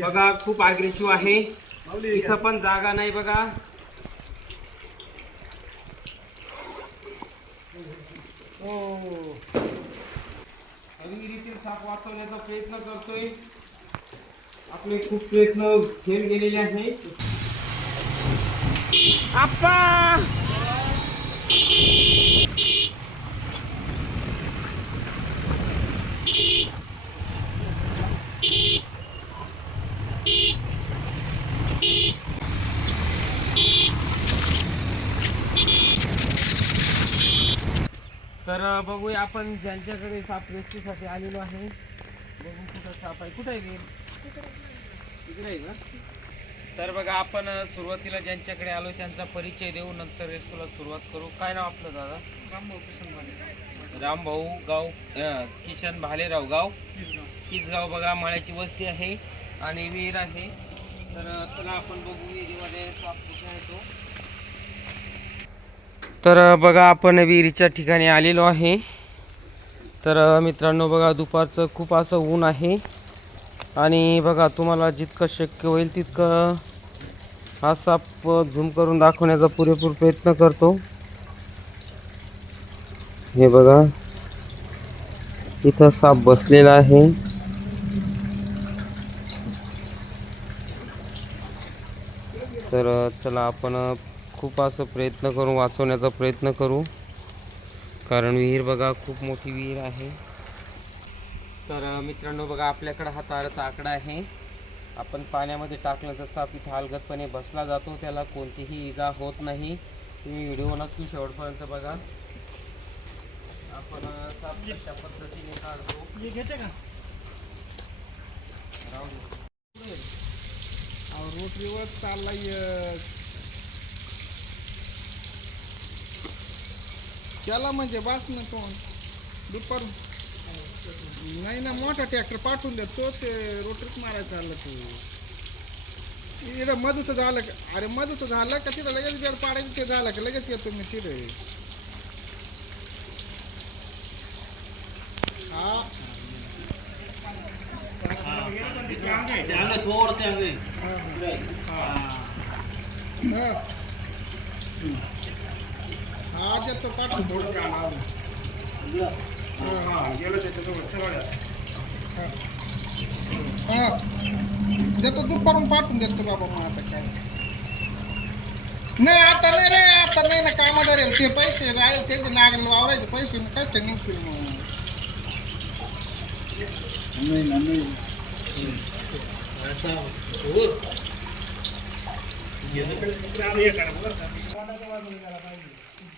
बघा खूप अग्रेसिव्ह आहे. इथं पण जागा नाही बघा. हो. साप वाचवण्याचा प्रयत्न करतोय. आपले खूप प्रयत्न फेल गेलेले आहे आप्पा! बघूया आपण ज्यांच्याकडे साप रेस्क्यूसाठी आलेलो आहे. बघू कुठं साप आहे. कुठं आहे वीर तिकडे आहे का तर बघा आपण सुरुवातीला ज्यांच्याकडे आलो त्यांचा परिचय देऊ नंतर रेस्क्यूला सुरुवात करू. काय नाव आपलं दादा? रामभाऊ किशन भाले रामभाऊ गाव किशन भालेराव गाव? किसगाव. बघा माळ्याची वस्ती आहे आणि विहीर आहे. तर चला आपण बघू विहिरीमध्ये साप कुठे आहे तो. तर बघा आपण विहिरीच्या ठिकाणी आलेलो आहे. तर मित्रांनो बघा दुपारचं खूप असं ऊन आहे. आणि बघा तुम्हाला जितकं शक्य होईल तितकं हा साप झूम करून दाखवण्याचा पुरेपूर प्रयत्न करतो. हे बघा इथं साप बसलेला आहे. तर चला आपण खूप असं प्रयत्न करून वाचवण्याचा प्रयत्न करू. कारण विहीर बघा खूप मोठी विहीर आहे. तर मित्रांनो बघा आपल्याकडे हा ताराचा आकडा आहे. आपण पाण्यामध्ये टाकलं तर साप इथं अलगदपणे बसला जातो. त्याला कोणतीही इजा होत नाही. तुम्ही व्हिडिओ नक्की शेवटपर्यंत बघा. आपण साप कशा पद्धतीने काढतो? घेते का? राहू दे. रोटरीवर चाललाय केला म्हणजे बास ना तो दुपार नाही ना मोठा ट्रॅक्टर पाठवून द्या तो ते रोटरीच मारायला चाललं ते. इकडं मधुचं झालं का? अरे मधुचं झालं का? तिथं लगेच जर पाडायचं ते झालं का? लगेच येतो मी तिथे. हा. हा. हा देतो पाठवून थोडं काढा हा देतो दुपारून पाठवून देतो बाबा मग आता काय नाही आता नाही रे आता नाही ना कामाला रे ते पैसे राहील ते नागरिक वावरायचे पैसे मग कसं काय निघतील मग नाही ना नाही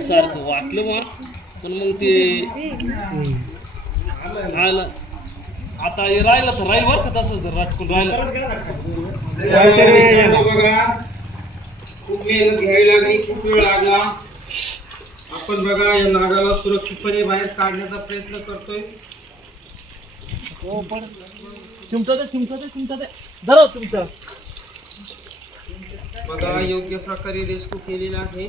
सारखं वाटलं मग पण मग ते आलं आता हे राहिलं तर राहील बरं का तसं जर राटकून राहिलं. खूप मेहनत घ्यावी लागली खूप वेळ लागला. आपण बघा या नागाला सुरक्षितपणे बाहेर काढण्याचा प्रयत्न करतोय. हो पण चिमटा दे चिमटा दे चिमटा दे धरा तुमचा. बघा योग्य प्रकारे रेस्क्यू केलेला आहे.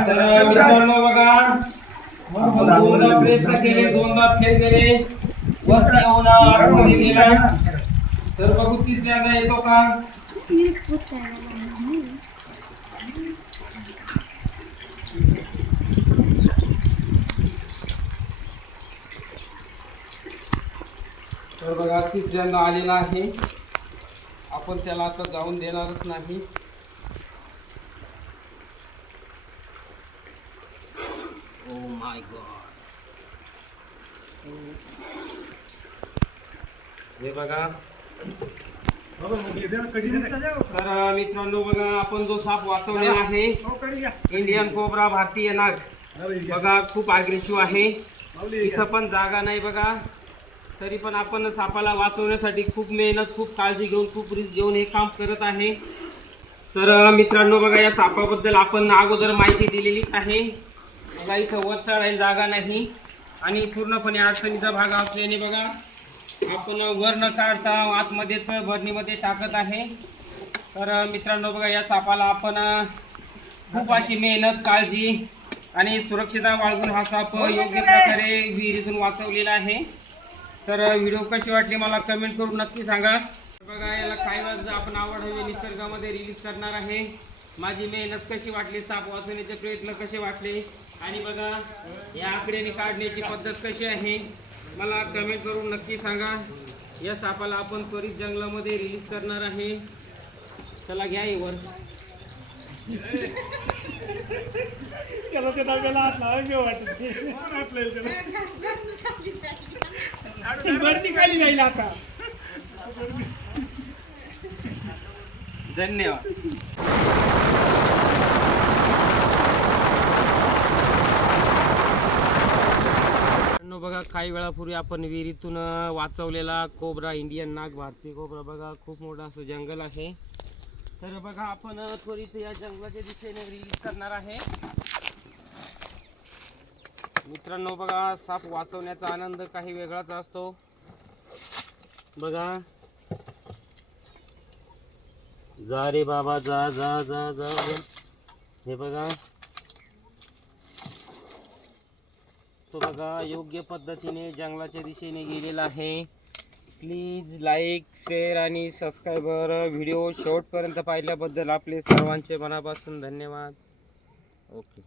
तर मित्रांनो बघा दोनदा प्रयत्न केले दोनदा फेल गेले वरती येऊन गेला तर बघू तिसऱ्यांदा येतो का तिसऱ्यांदा आलेला आहे. आपण त्याला आता जाऊन देणारच नाही. ओ माय गॉड हे बघा. तर मित्रांनो बघा आपण जो साप वाचवलेला आहे इंडियन कोबरा भारतीय नाग. बघा खूप अग्रेसिव्ह आहे. इथं पण जागा नाही बघा. तरी पण आपण सापाला वाचवण्यासाठी खूप मेहनत खूप काळजी घेऊन खूप रिस्क घेऊन हे काम करत आहे. तर मित्रांनो बघा या सापाबद्दल आपण अगोदर माहिती दिलेलीच आहे. बघा इथं वर चढायला जागा नाही आणि पूर्णपणे अडचणीचा भाग असल्याने बघा आपण वर न काढता आतमध्येच भरणीमध्ये टाकत आहे. तर मित्रांनो बघा या सापाला आपण खूप अशी मेहनत काळजी आणि सुरक्षितता बाळगून हा साप योग्य प्रकारे विहिरीतून वाचवलेला आहे. तर व्हिडिओ कशी वाटली मला कमेंट करून नक्की सांगा. बघा याला काही वेळात आपण आवड हवी निसर्गामध्ये रिलीज करणार आहे. माझी मेहनत कशी वाटली साप वाचवण्याचे प्रयत्न कसे वाटले? आणि बघा या आकड्याने काढण्याची पद्धत कशी आहे? मला कमेंट करून नक्की सांगा. या सापाला आपण त्वरित जंगलामध्ये रिलीज करणार आहे. चला घ्या येवर त्याला ते डब्याला हात वाटत. वरती खाली जाईल आता. धन्यवाद. बघा काही वेळापूर्वी आपण विहिरीतून वाचवलेला कोबरा इंडियन नाग भारतीय कोबरा बघा खूप मोठं असं जंगल आहे. तर बघा आपण त्वरित या जंगलाच्या दिशेने रिलीज करणार आहे. मित्रांनो बघा साप वाचवण्याचा आनंद काही वेगळाच असतो. बघा. जा रे बाबा जा जा जा जा हे बघा. तो बघा योग्य पद्धतीने जंगलाच्या दिशेने गेलेला आहे. प्लीज लाईक शेअर आणि सबस्क्राईबर व्हिडिओ शेवटपर्यंत पाहिल्याबद्दल आपले सर्वांचे मनापासून धन्यवाद. ओके